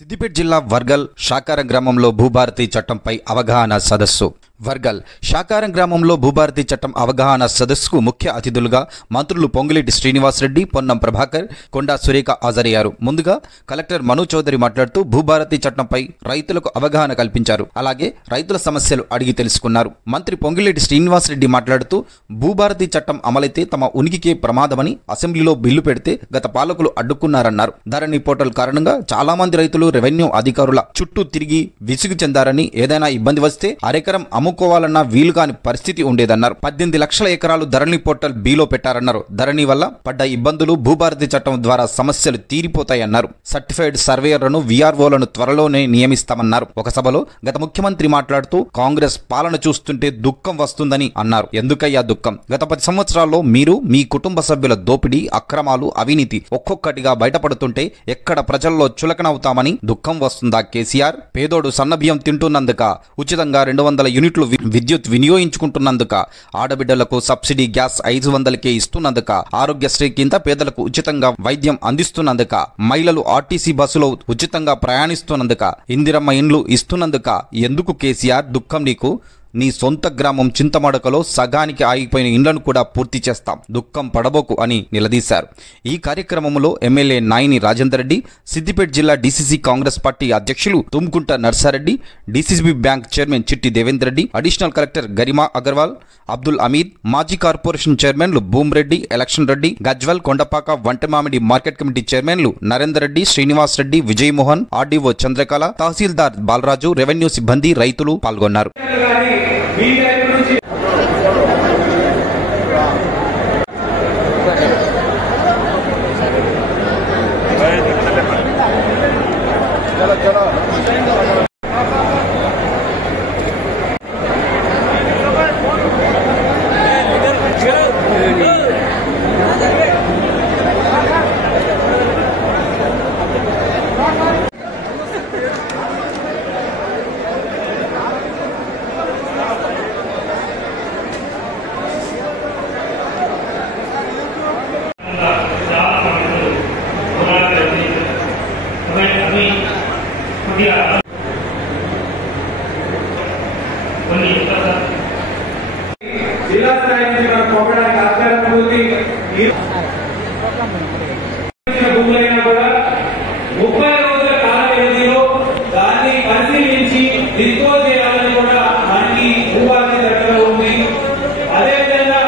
సిద్దిపేట జిల్లా వర్గల్ శాకారం గ్రామంలో భూభారతి చట్టంపై అవగాహన సదస్సు. వర్గల్ శాకారం గ్రామంలో భూభారతి చట్టం అవగాహన సదస్సుకు ముఖ్య అతిథులుగా మంత్రులు పొంగులేటి శ్రీనివాసరెడ్డి, పొన్నం ప్రభాకర్, కొండా సురేఖ హాజరయ్యారు. ముందుగా కలెక్టర్ మను చౌదరి మాట్లాడుతూ భూభారతి చట్టంపై రైతులకు అవగాహన కల్పించారు. అలాగే రైతుల సమస్యలు అడిగి తెలుసుకున్నారు. మంత్రి పొంగులేటి శ్రీనివాసరెడ్డి మాట్లాడుతూ భూభారతి చట్టం అమలైతే తమ ఉనికికే ప్రమాదమని అసెంబ్లీలో బిల్లు పెడితే గత పాలకులు అడ్డుకున్నారన్నారు. ధరణి పోర్టల్ కారణంగా చాలా మంది రైతులు రెవెన్యూ అధికారుల చుట్టూ తిరిగి విసుగు చెందారని, ఏదైనా ఇబ్బంది వస్తే అరెకరం అమ్ముకోవాలన్న వీలు కాని పరిస్థితి ఉండేదన్నారు. 18 లక్షల ఎకరాలు ధరణి పోర్టల్ బీలో పెట్టారన్నారు. ధరణి వల్ల పడ్డ ఇబ్బందులు భూభారతి చట్టం ద్వారా సమస్యలు తీరిపోతాయన్నారు. సర్టిఫైడ్ సర్వేయర్లను, వీఆర్ఓలను త్వరలోనే నియమిస్తామన్నారు. ఒక సభలో గత ముఖ్యమంత్రి మాట్లాడుతూ కాంగ్రెస్ పాలన చూస్తుంటే దుఃఖం వస్తుందని అన్నారు. ఎందుకయ్యా దుఃఖం? గత 10 సంవత్సరాల్లో మీరు మీ కుటుంబ సభ్యుల దోపిడీ, అక్రమాలు, అవినీతి ఒక్కొక్కటిగా బయటపడుతుంటే ఎక్కడ ప్రజల్లో చులకనవుతామని దుఃఖం వస్తుందా కేసీఆర్? పేదోడు సన్నబియ్యం తింటున్నందుక, ఉచితంగా 200 యూనిట్లు విద్యుత్ వినియోగించుకుంటున్నందుక, ఆడబిడ్డలకు సబ్సిడీ గ్యాస్ 500కే ఇస్తున్నందుక, ఆరోగ్యశ్రీ కింద పేదలకు ఉచితంగా వైద్యం అందిస్తున్నందుక, మహిళలు ఆర్టీసీ బస్సులో ఉచితంగా ప్రయాణిస్తున్నందుక, ఇందిరమ్మ ఇండ్లు ఇస్తున్నందుక ఎందుకు కేసీఆర్ దుఃఖం నీకు? నీ సొంత గ్రామం చింతమడకలో సగానికి ఆగిపోయిన ఇండ్లను కూడా పూర్తి చేస్తాం, దుఃఖం పడబోకు అని నిలదీశారు. ఈ కార్యక్రమంలో ఎమ్మెల్యే నాయిని రాజేందర్ రెడ్డి, సిద్దిపేట జిల్లా డీసీసీ కాంగ్రెస్ పార్టీ అధ్యక్షులు Tumkunta Narsa Reddy, DCC bank chairman Chitti Devender Reddy, additional collector Garima Agarwal, Abdul Ameed, మాజీ కార్పొరేషన్ చైర్మన్లు భూమిరెడ్డి, ఎలక్షన్ రెడ్డి, గజ్వల్, కొండపాక, వంటమామిడి మార్కెట్ కమిటీ చైర్మన్లు నరేందర్ రెడ్డి, శ్రీనివాస్ రెడ్డి, విజయమోహన్, ఆర్డీఓ చంద్రకళ, తహసీల్దార్ బాలరాజు, రెవెన్యూ సిబ్బంది, రైతులు పాల్గొన్నారు. జిల్లా స్థాయి నుంచి మనం పోవడానికి ఆస్కారం ఉంది. భూములైనా కూడా 30 రోజుల కాల వ్యవధిలో దాన్ని పరిశీలించి డిస్పోజ్ చేయాలని కూడా మనకి భూభారతి చట్టంలో ఉంది. అదేవిధంగా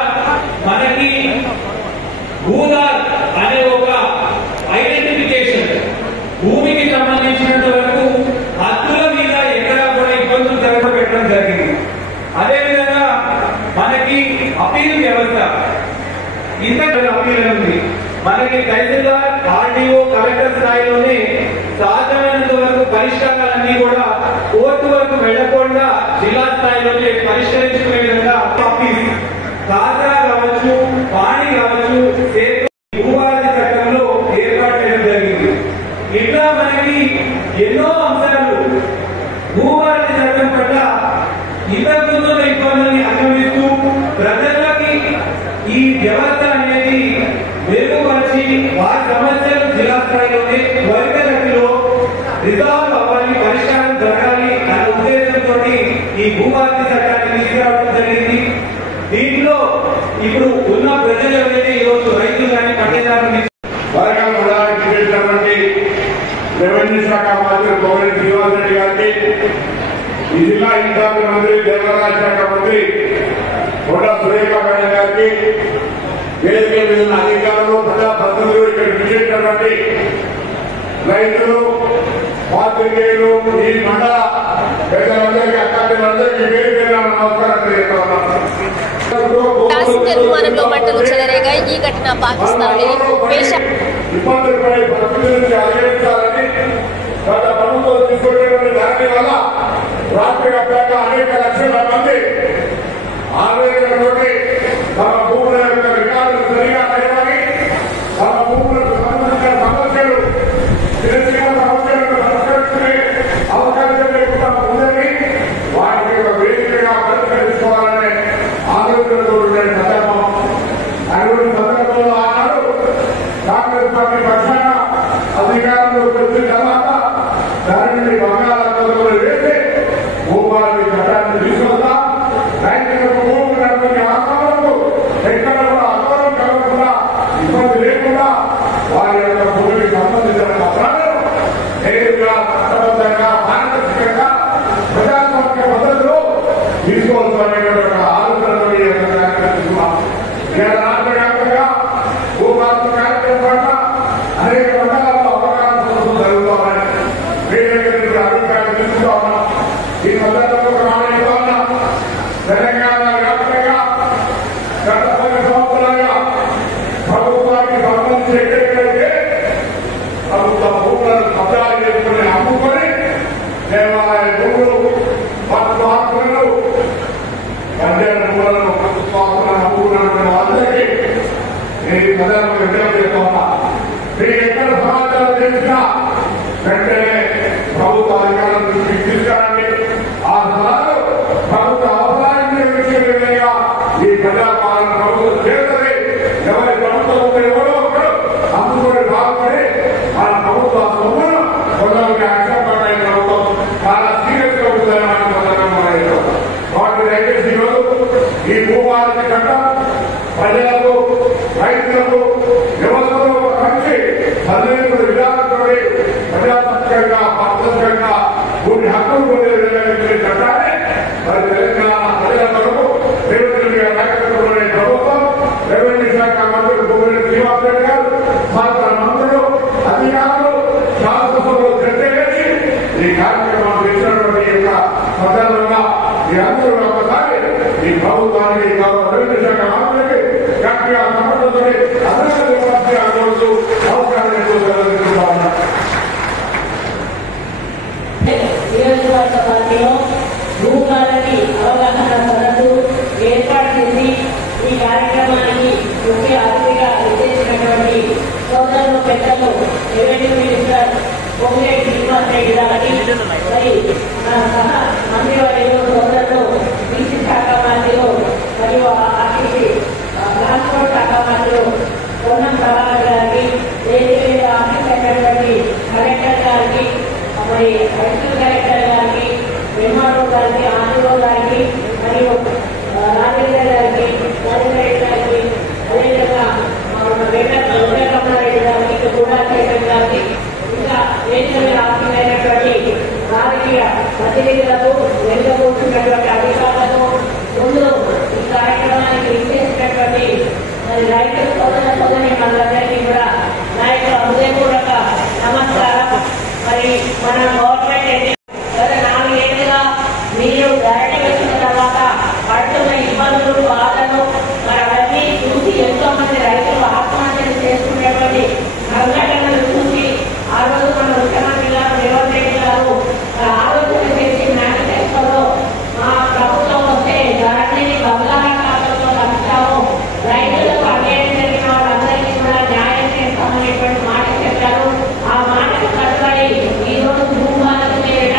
మనకి భూదార్ అనే ఒక ఐడెంటిఫికేషన్, భూమికి సంబంధించినంత వరకు హద్దుల మీద ఎక్కడా కూడా ఇబ్బందులు జరగబెట్టడం జరిగింది. అదేవిధంగా మనకి అపీల్ వ్యవస్థ, ఇంతటి అపీల్ ఉంది. మనకి తహసీల్దార్, ఆర్డీఓ, కలెక్టర్ స్థాయిలోనే సాధ్యమైనంత వరకు పరిష్కారాలన్నీ కూడా కోర్టు వరకు వెళ్లకుండా జిల్లా స్థాయిలోనే పరిష్కరించుకునే విధంగా అపీల్ ఖాతా కావచ్చు, పాణి కావచ్చు, భూభారతి చట్టంలో ఏర్పాటు చేయడం జరిగింది. ఇట్లా మనకి ఎన్నో అంశాలు భూభారతి చట్టం పట్ల ఇంతకుముందు ఇబ్బందుల్ని అధిగమిస్తూ ప్రజలకి ఈ వ్యవస్థ అనేది మెరుగుపరిచి వారి సమస్యలు జిల్లా స్థాయిలోనే త్వరితగతిలో రిజాల్వ్ అవ్వాలి, పరిష్కారం జరగాలి అనే ఉద్దేశంతో ఈ భూభారతి చట్టాన్ని తీసుకురావడం జరిగింది. దీంట్లో ఇప్పుడు ఉన్న ప్రజలు ఎవరైతే ఈరోజు రైతులు కానీ పట్టేదారులు రెవెన్యూ శాఖ మంత్రి పొంగులేటి శ్రీనివాసరెడ్డి గారికి, ఈ జిల్లా ఇన్ఛార్జ్ మంత్రి, దేవాదాయ శాఖ మంత్రి కొండా సురేఖ మేడం గారికి, వేదిక మీద ఉన్న అధికారులు, ప్రజాప్రతినిధులు, ఇక్కడ విచ్చేసినటువంటి రైతులు, పాత్రికేయులు, ఈ మండల పెద్దలందరికీ, అక్కాంటీలందరికీ వేదిక మీద నమస్కారం తెలియజేస్తున్నాను. నిర్మాణంలో మంటలు చెలరేగాయి. ఈ ఘటన పాకిస్తాన్ ఇబ్బందులపై పరిస్థితులను అధిగమించాలని గత ప్రభుత్వం తీసుకునేటువంటి దాని వల్ల రాష్ట్ర వ్యాప్తంగా అనేక లక్షల మంది ఆవేదనతోటి తమ భూముల యొక్క రికార్డులు సరిగా లేవని, తమ భూములకు సంబంధించిన సమస్యలు, చిన్న చిన్న సమస్యలను పరిష్కరించుకునే అవకాశం లేకుండా ఉందని వారికి ఒక వేదికగా పరిష్కరించుకోవాలనే ఆలోచనతో ఉండే సందర్భం. అటువంటి సందర్భంలో ఆనాడు కాంగ్రెస్ పార్టీ పక్షాన అధికారంలోకి వచ్చిన తర్వాత నేరుగా చట్టబద్ధంగా మానసికంగా ప్రజాస్వామ్య పద్ధతిలో తీసుకోవాల్సినటువంటి ఆలోచనతో ఈ యొక్క కార్యక్రమం తీసుకున్నాం. రాష్ట్ర వ్యాప్తంగా భూభారతి కార్యక్రమం పట్ల అనేక మండలాల్లో అవగాహన సదస్సులు జరుగుతామని అధికారులు తెలుసుకుంటా ఉన్నాం. ఈ సందర్భంలో ప్రమాణిస్తూ ఉన్నాం. తెలంగాణ వ్యాప్తంగా గత 10 సంవత్సరాలుగా ప్రభుత్వానికి సంబంధించి ఎక్కడికైతే ప్రభుత్వ భూములను కబ్జాలు చేసుకుని అమ్ముకొని దేవాలయ భూములు మత్స్వాసులను పంచాయతీ భూములను ప్రభుత్వాసులను అమ్ముకున్నటువంటి వాళ్ళకి నేను ప్రజలకు విజ్ఞప్తి చేస్తా ఉన్నా. మీకు ఎక్కడ సమాచారం తెలిసినా వెంటనే ప్రభుత్వ అధికారుల దృష్టికి తీసుకురండి. ఆ స్థలాలు ప్రభుత్వ అవసరానికి నిర్వహించే విధంగా ఈ ప్రజాపాలన ప్రభుత్వం చేస్తుంది. ఎవరి ప్రభుత్వం ఎవరో ఒకరు అమ్ముకొని బాగుపడి ఆ ప్రభుత్వ సొమ్మును కొందరికి అక్షరపడే ప్రభుత్వం చాలా సీరియస్ గా ఉందని వాటి దయచేసి ఈరోజు ఈ భూభారతి చట్టం ప్రజలకు రైతులకు యువతలు కలిసి సరైన విధానంతో ప్రజాసత్యంగా పారదర్శకంగా భూమి హక్కులు పొందే విధంగా చట్టాన్ని మరి తెలంగాణ ప్రజల కొరకు రేవంత్ రెడ్డి గారి నాయకత్వంలోని ప్రభుత్వం రెవెన్యూ శాఖ మంత్రులు భూమి శ్రీనివాసరెడ్డి గారు శాసన మంత్రులు అధికారులు శాసనసభలో చర్చ చేసి ఈ కార్యక్రమాలు చేసినటువంటి యొక్క సందర్భంగా ఈ అందరూ ఒకసారి ఈ ప్రభుత్వానికి రెవెన్యూ శాఖ మంత్రులకి గట్టిగా సమర్థతో అందరూ నియోజకవర్గ పార్టీలో భూములకి అవగాహన సదస్సు ఏర్పాటు చేసి ఈ కార్యక్రమానికి ముఖ్య అతిథిగా విచ్చేసినటువంటి సోదరులు పెద్దలు రెవెన్యూ మినిస్టర్ పొంగిరెడ్డి శ్రీనివాసరెడ్డి గారికి మరి సహా మంత్రివర్యులు సోదరులు బీసీ శాఖ మంత్రులు మరియు ఆర్టీసీ ట్రాన్స్పోర్ట్ శాఖ మంత్రులు పొన్నం ప్రభాకర్ గారికి వేదిక ఆఫీస్ అయినటువంటి కలెక్టర్ గారికి మరి అడిషనల్ కలెక్టర్ గారికి ఎంఆర్ఓ గారికి ఆర్డీఓ గారికి మరియు రాజేంద్ర గారికి రాజేంద్ర గారికి అదేవిధంగా వెంకటరమణారెడ్డి గారికి కూడా చైతన్య గారికి ఇంకా నేషనల్ ఆఫీస్ అయినటువంటి రాజకీయ ప్రతినిధులకు వెనుకబోతున్నటువంటి అధికారులకు ముందు ఈ కార్యక్రమానికి విచ్చేసినటువంటి మరి రైతు సోదర సోదరి మనందరికీ కూడా నాయకుల హృదయపూర్వక నమస్కారం. మరి మన గవర్నమెంట్ గత 4 ఏళ్లుగా మీరు ధరణి వచ్చిన తర్వాత పడుతున్న ఇబ్బందులు బాధలు మరి అవన్నీ చూసి ఎంతో మంది రైతులు ఆత్మహత్యలు చేసుకునేటువంటి సంఘటనలు చూసి ఆ రోజు మన ముఖ్యమంత్రి గారు రేవంత్ రెడ్డి గారు ఆలోచన చేసి మేనిఫెస్టోలో మా ప్రభుత్వం వస్తే ధరణిని బహుళాకారంలో లభిస్తాము, రైతులకు అన్యాయం జరిగిన వాళ్ళందరికీ కూడా న్యాయం చేస్తామనేటువంటి మాట చెప్పారు. ఆ మాటకు కట్టుబడి ఈ రోజు భూభారతి మీద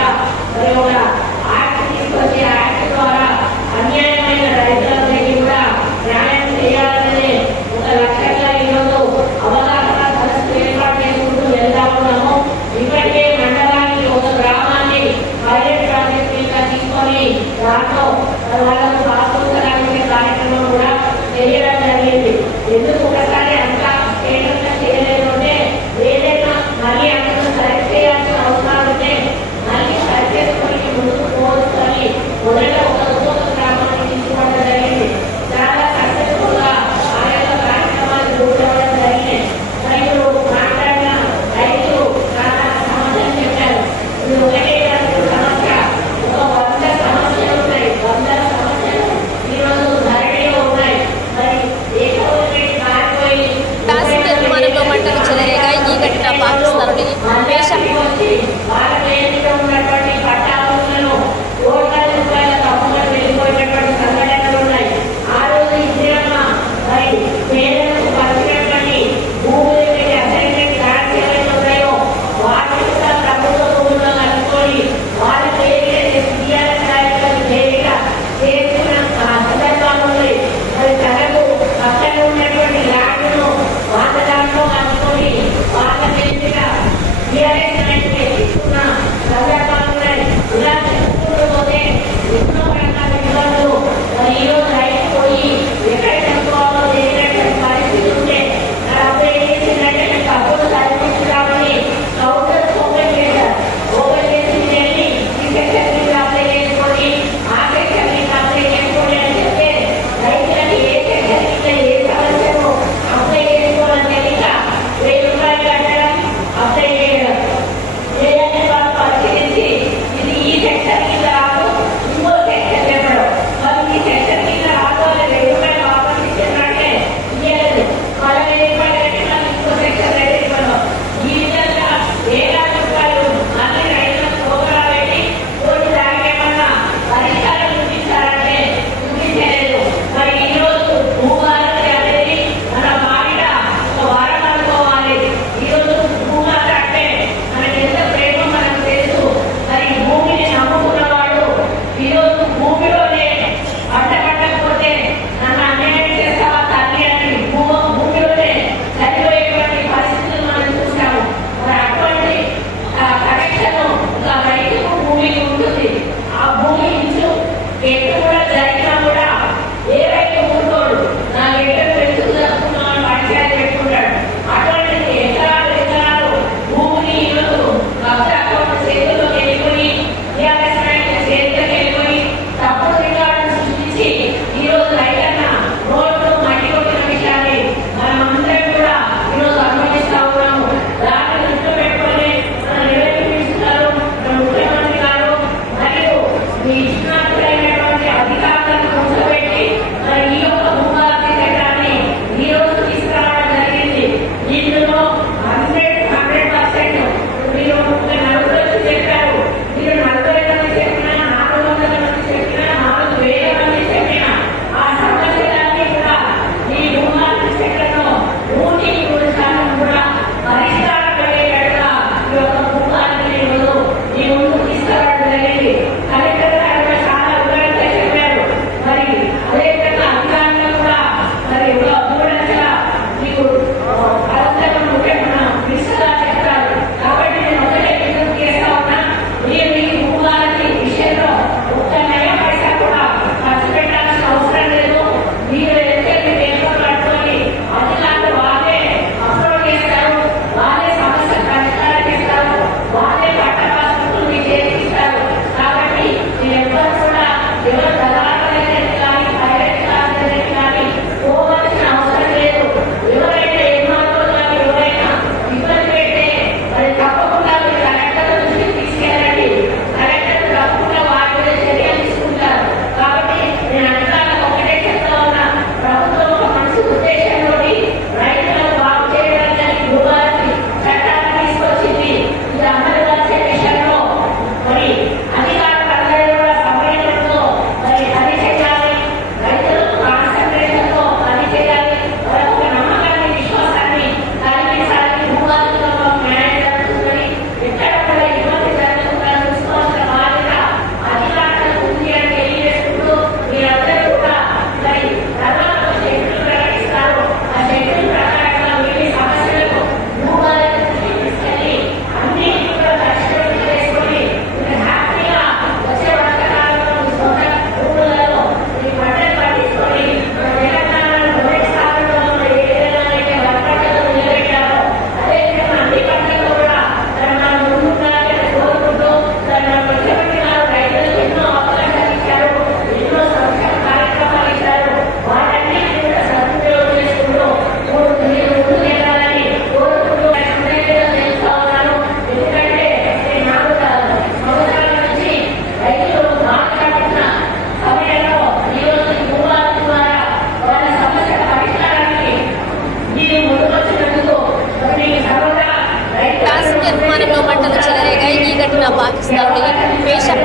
పాకిస్తాన్లోని పేషం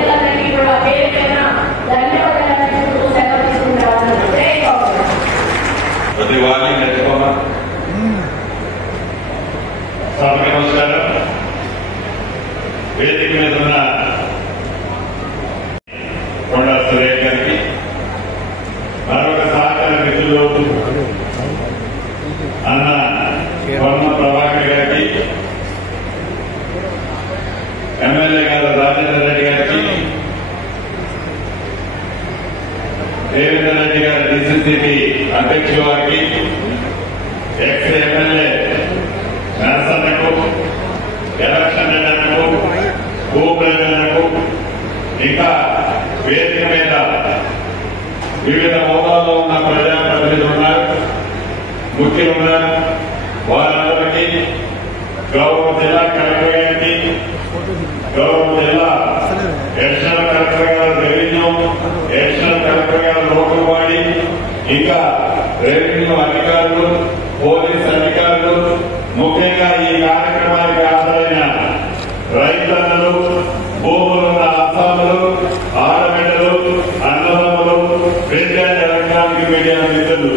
ప్రతి వారిని నేర్చుకోమా. సభకి నమస్కారం. వేదిక మీద ఉన్న కొండా సురేష్ గారికి, మరొక సహకార మిత్రులు అన్న పొన్న ప్రభాకర్ గారికి, ఎమ్మెల్యే గారు రాజేంద్ర రెడ్డి గారికి, దేవేంద్ర రెడ్డి గారు డిసిసిబి అధ్యక్షుల వారికి, ఎక్స్ ఎమ్మెల్యే నరసన్నకు, ఎలక్షన్ రెడ్డకు, భూప్రేమకు, ఇంకా వేదిక మీద వివిధ హోదాల్లో ఉన్న ప్రజాప్రతినిధులు ఉన్నారు, ముఖ్యులు ఉన్నారు. వారందరికీ గౌరవ జిల్లా కలెక్టర్ గారికి, గౌరవ జిల్లా అడిషనల్ కలెక్టర్ గారు రెవెన్యూ, అడిషనల్ కలెక్టర్ గారు లోకల్ బాడీ, ఇంకా రెవెన్యూ అధికారులు, పోలీస్ అధికారులు, ముఖ్యంగా ఈ కార్యక్రమానికి హాజరైన రైతన్నలు, భూములున్న అస్సాములు, ఆడబిడ్డలు, అన్నదమ్ములు, ప్రింట్ అండ్ ఎలక్ట్రానిక్ మీడియా మిత్రులు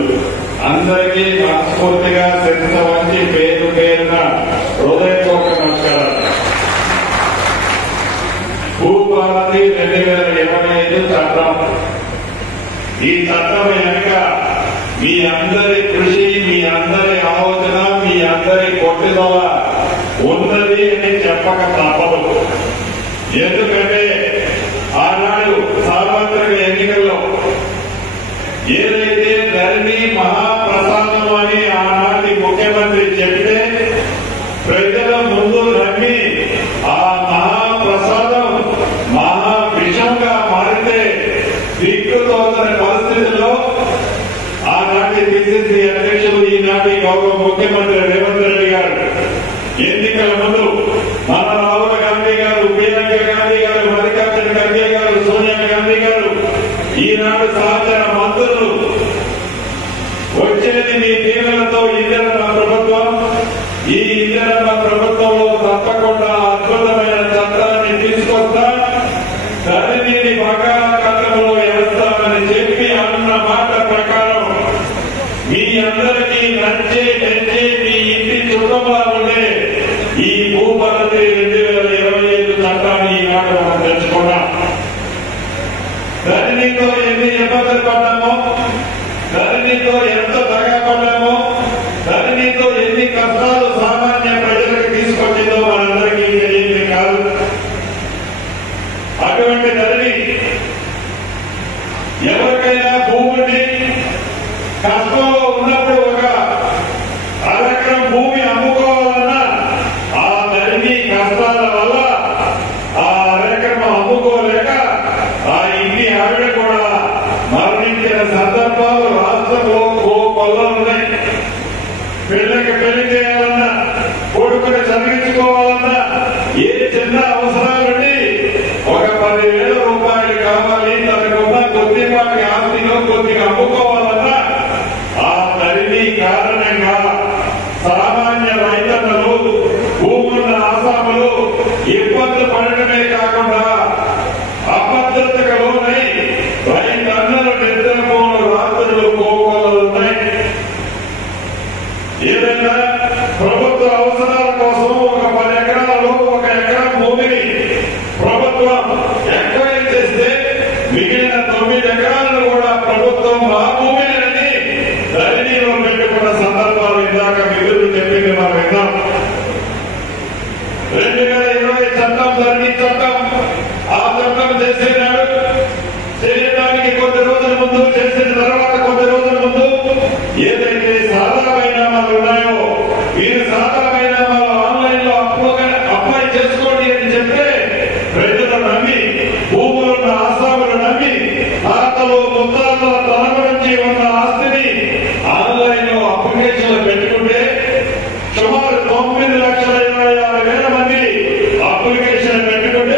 అందరికీ మనస్ఫూర్తిగా శిరస వంచి పేరు పేరున హృదయపూర్వక నమస్కారాలు. భూభారతి 2025 చట్టం. ఈ చట్టం వెనుక మీ అందరి కృషి, మీ అందరి ఆలోచన, మీ అందరి కొట్టుదల ఉన్నది అని చెప్పక తప్పదు. ఎందుకంటే ఆనాడు సార్వత్రిక ఎన్నికల్లో ఏదైతే ధరణి మహాప్రసాదం అని ఆనాటి ముఖ్యమంత్రి చెప్తే ప్రజల ముందు నమ్మి ఆ మహాప్రసాదం మహావిషంగా మారితే దిక్కుతోచని పరిస్థితుల్లో ఆనాటి పిసిసి అధ్యక్షులు, ఈనాటి గౌరవ ముఖ్యమంత్రి రేవంత్ రెడ్డి గారు ఎన్నికల ముందు మన రాహుల్ గాంధీ గారు, ప్రియాంక గాంధీ గారు, మల్లికార్జున ఖర్గే గారు, సోనియా గాంధీ గారు, ఈనాడు సహచర మంత్రులు వచ్చేది మీ దీవెనలతో ఇందిరమ్మ ప్రభుత్వం. ఈ ఇందిరమ్మ ప్రభుత్వంలో తప్పకుండా అద్భుతమైన చట్టాన్ని తీసుకొస్తా, ధరణిని బకాల కట్టంలో వేస్తామని చెప్పి అన్న మాట ప్రకారం మీ అందరికీ నచ్చే మెచ్చే మీ ఇంటి చుట్టంలా ఉండే ఈ భూభారతి 2025 చట్టాన్ని ఈనాడు మనం తెచ్చుకున్నాం. ధరణితో ఎన్ని ఇబ్బందులు పడ్డామో, ధరణితో ఎంత దగాపడ్డామో, ధరణితో ఎన్ని కష్టాలు సామాన్య ప్రజలకు తీసుకొచ్చిందో మనందరికీ తెలియదు కాదు. అటువంటి ధరణి ఎవరికైనా భూమిని కష్టంలో ఉన్నప్పుడు ఒక అరెకరం భూమి అమ్ముకోవాలన్నా ఆ ధరణి కష్టాల వల్ల ఆ అరెకరం అమ్ముకోలేక ఆ ఇంటి ఆవిడ కూడా మరణించిన సందర్భాలు రాష్ట్రంలో కొలున్నాయి. పిల్లకి పెళ్లి చేయాలన్నా, కొడుకుని చదివించుకోవాలన్నా, ఏ చిన్న అవసరాలుండి ఒక 10,000 రూపాయలు కావాలి, తనకున్న కొద్దిపాటి ఆస్తిలో కొద్దిగా అమ్ముకోవాలన్నా ఆ ధరణి కారణంగా సామాన్య రైతన్నలు, భూమున్న ఆసాములు ఇబ్బందులు పడటమే కాకుండా అభద్రతకు లోనై రైతన్నలు నిద్రపోను రాత్రులు కోకోలున్నాయి. ఏదైనా ప్రభుత్వ అవసరాల కోసం ఒక 10 ఎకరాలలో 1 ఎకరం భూమిని ప్రభుత్వం ఎంక్వైరీ చేస్తే మిగిలిన 9 ఎకరాలను కూడా ప్రభుత్వం ఆ భూమిని ధరణిలో పెట్టుకున్న సందర్భాలు ఇందాక మిత్రులు చెప్పింది మనం విన్నాం. 2020 చట్టం, ధరణి చట్టం, ఆ చట్టం చేయడానికి కొద్ది రోజుల ముందు, చేసిన తర్వాత కొద్ది రోజుల ముందు ఏదైతే సాదా పరిణామాలు ఉన్నాయో మీరు సాదా పరిణామాలు ఆన్లైన్ లో అప్లై చేసుకోండి అని చెప్తే ప్రజలు నమ్మి, భూములున్న ఆసాములు నమ్మి, తాతలు ముత్తాతల తరం నుంచి ఉన్న ఆస్తిని ఆన్లైన్ లో అప్లికేషన్లు పెట్టుకుంటే సుమారు 9,26,000 మంది అప్లికేషన్ పెట్టుకుంటే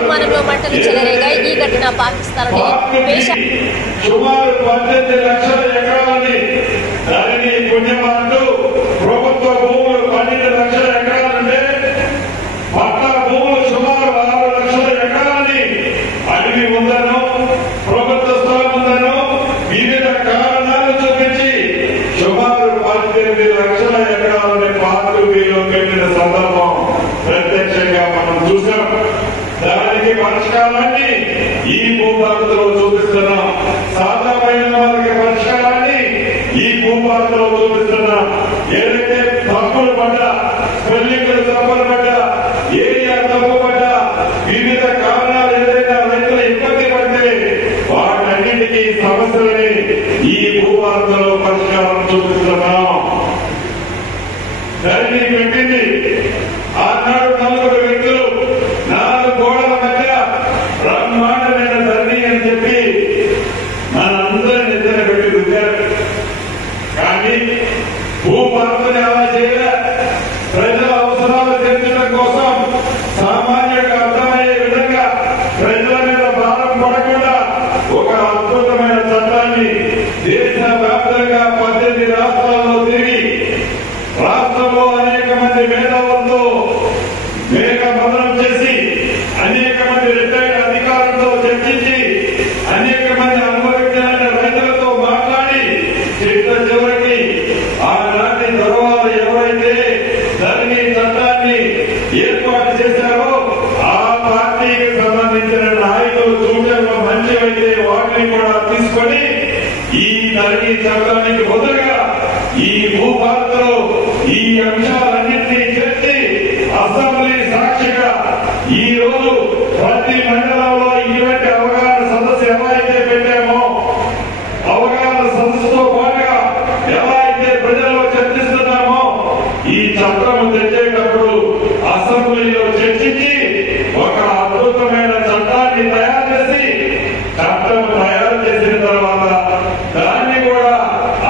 విమానంలో మంటలు చెలరేగాయి. ఈ ఘటన పాకిస్తాన్లోని పేషా సుమారు 18 లక్షల ఎకరాలని దానిని పుణ్యమాంటూ ప్రభుత్వ భూములు 12 లక్షల ఎకరాలంటే పట్టా భూములు సుమారు 6 లక్షల ఎకరాలని అడవి ఉందనో ప్రభుత్వ స్థలం ఉందనో వివిధ కారణాలు చూపించి సుమారు 18 లక్షల ఎకరాలని పార్టీలో పెట్టిన సందర్భం ప్రత్యక్షంగా మనం చూసాం. దానికి పరిష్కారాన్ని ఈ భూభారతలో చూపిస్తున్నాం. సాధారణ వాళ్ళకి పరిష్కారాన్ని ఈ భూభారతలో చూపిస్తున్నాం. ఏదైతే తప్పులు పడ్డా, స్పెల్లింగ్లు తప్పులు పడ్డా, ఏరియా తప్పు పడ్డా, వివిధ కారణాలు ఏదైనా రైతులు ఇబ్బంది పడితే వాటన్నిటికీ సమస్యలని ఈ భూభారతలో పరిష్కారం చూపిస్తున్నాం. దాన్ని పెట్టింది ఆనాడు 4 వ్యక్తులు 4 గోడల మధ్య బ్రహ్మాండమైన ధరణి అని చెప్పి మనందరి నిద్ర పెట్టి రుద్దారు. కానీ భూభారతని అలా చేయలే. ప్రజల అవసరాలు తీర్చడం కోసం సామాన్యులకు అర్థమయ్యే విధంగా ప్రజల మీద భారం పడకుండా ఒక అద్భుతమైన చట్టాన్ని దేశ వ్యాప్తంగా 18 రాష్ట్రాల్లో తిరిగి రాష్ట్రంలో అనేక మంది మేధావులతో మేఘమదనం చేసి అనేక మంది రిటైర్డ్ అధికారులతో చర్చించి అనేక మంది అనుభవజ్ఞులైన రైతులతో మాట్లాడి చివరికి ఆనాటి దొరవారు ఎవరైతే ధరణి చట్టాన్ని ఏర్పాటు చేశారో ఆ పార్టీకి సంబంధించిన నాయకులు సూచనలు మంచివైతే వాటిని కూడా తీసుకొని ఈ ధరణి చట్టానికి బదులుగా ఈ భూభారతలో ఈ అంశాలన్నింటినీ చేర్చి అసెంబ్లీ సాక్షిగా ఈ రోజు ప్రతి మండలంలో ఇటువంటి అవగాహన సదస్సు ఎలా అయితే పెట్టామో, అవగాహన సదస్సుతో పాటుగా ఎలా అయితే ప్రజల్లో చర్చిస్తున్నామో ఈ చట్టం తెచ్చేటప్పుడు అసెంబ్లీలో చర్చించి ఒక అద్భుతమైన చట్టాన్ని తయారు చేసి చట్టం తయారు చేసిన తర్వాత దాన్ని కూడా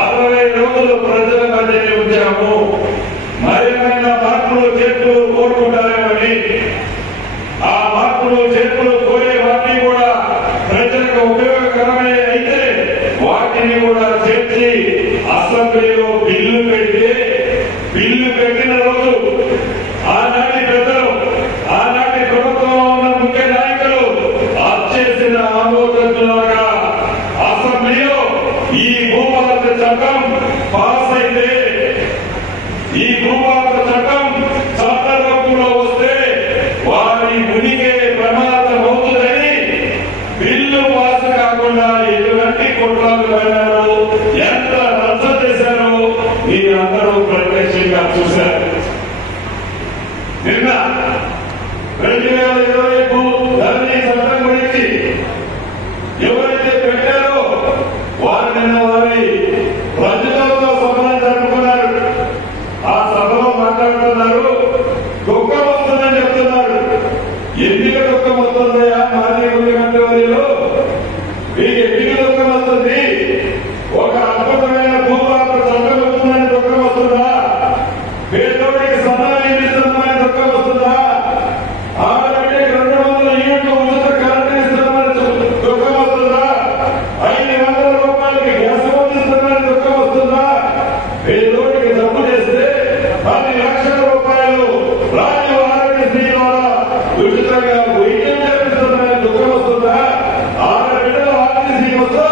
60 రోజులు ప్రజల మధ్య ఉంచాము. మరేమైనా మార్పులు చేర్పులు కోరుకుంటారేమని ఆ మార్పులు చేర్పులు కోరే వాటిని కూడా ప్రజలకు ఉపయోగకరమే అయితే వాటిని కూడా చేర్చి అసెంబ్లీలో బిల్లు పెడితే బిల్లు పెట్టిన రోజు ఆనాటి పెద్దలు ఆనాటి ప్రభుత్వంలో ఉన్న ముఖ్య నాయకులు చేసిన ఆమోదలాగా అసెంబ్లీలో ఈ భూభారత చట్టం పాస్ అయితే ఈ భూభారత చట్టం చట్టరూపంలో వస్తే వారి ఉనికి ప్రమాదమవుతుందని బిల్లు పాస్ కాకుండా ఎటువంటి కుట్రలు పడినారు, ఎంత రద్దు చేశారో మీరందరూ ప్రత్యక్షంగా చూశారు. నిన్న 2020 ధరణి చట్టం గురించి ఎవరైతే పెట్టారో వారు నిన్న వారి ప్రజలతో సభను జరుపుకున్నారు. ఆ సభలో మాట్లాడుతున్నారు, దుఃఖం వస్తుందని చెప్తున్నారు. ఎందుకు దుఃఖం వస్తుందయా మాజీ ముఖ్యమంత్రి వారిలో మీకు ఎందుకు దుఃఖం వస్తుంది? ఒక అద్భుతమైన భూభారత చట్టం వస్తుందని దుఃఖం వస్తుందా? పేదోడికి సన్నాలు ఇస్తున్నామని దుఃఖం వస్తుందా? ఆడబిడ్డకి 200 యూనిట్లు ఉచిత కరెంటు ఇస్తున్నామని దుఃఖం వస్తుందా? 500 రూపాయలకి గ్యాస్ ఇస్తున్నామని దుఃఖం వస్తుందా? పేదోడికి జబ్బు చేస్తే 10 లక్షల రూపాయలు రాజీవ్ ఆరోగ్యశ్రీ ద్వారా ఉచితంగా వైద్యం చేపిస్తున్నామని దుఃఖం వస్తుందా? ఆడబిడ్డలు ఆర్టీసీ వస్తూ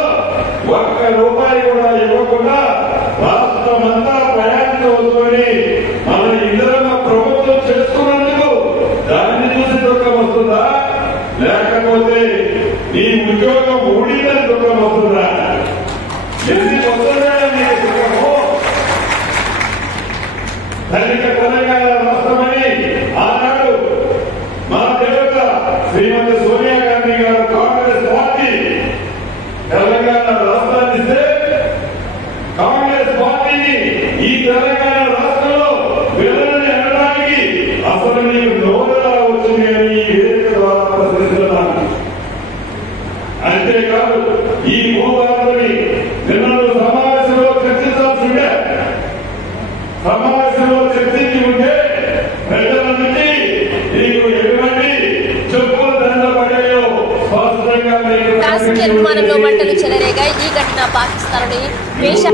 ఘటన పాకిస్తాన్లోని పేషా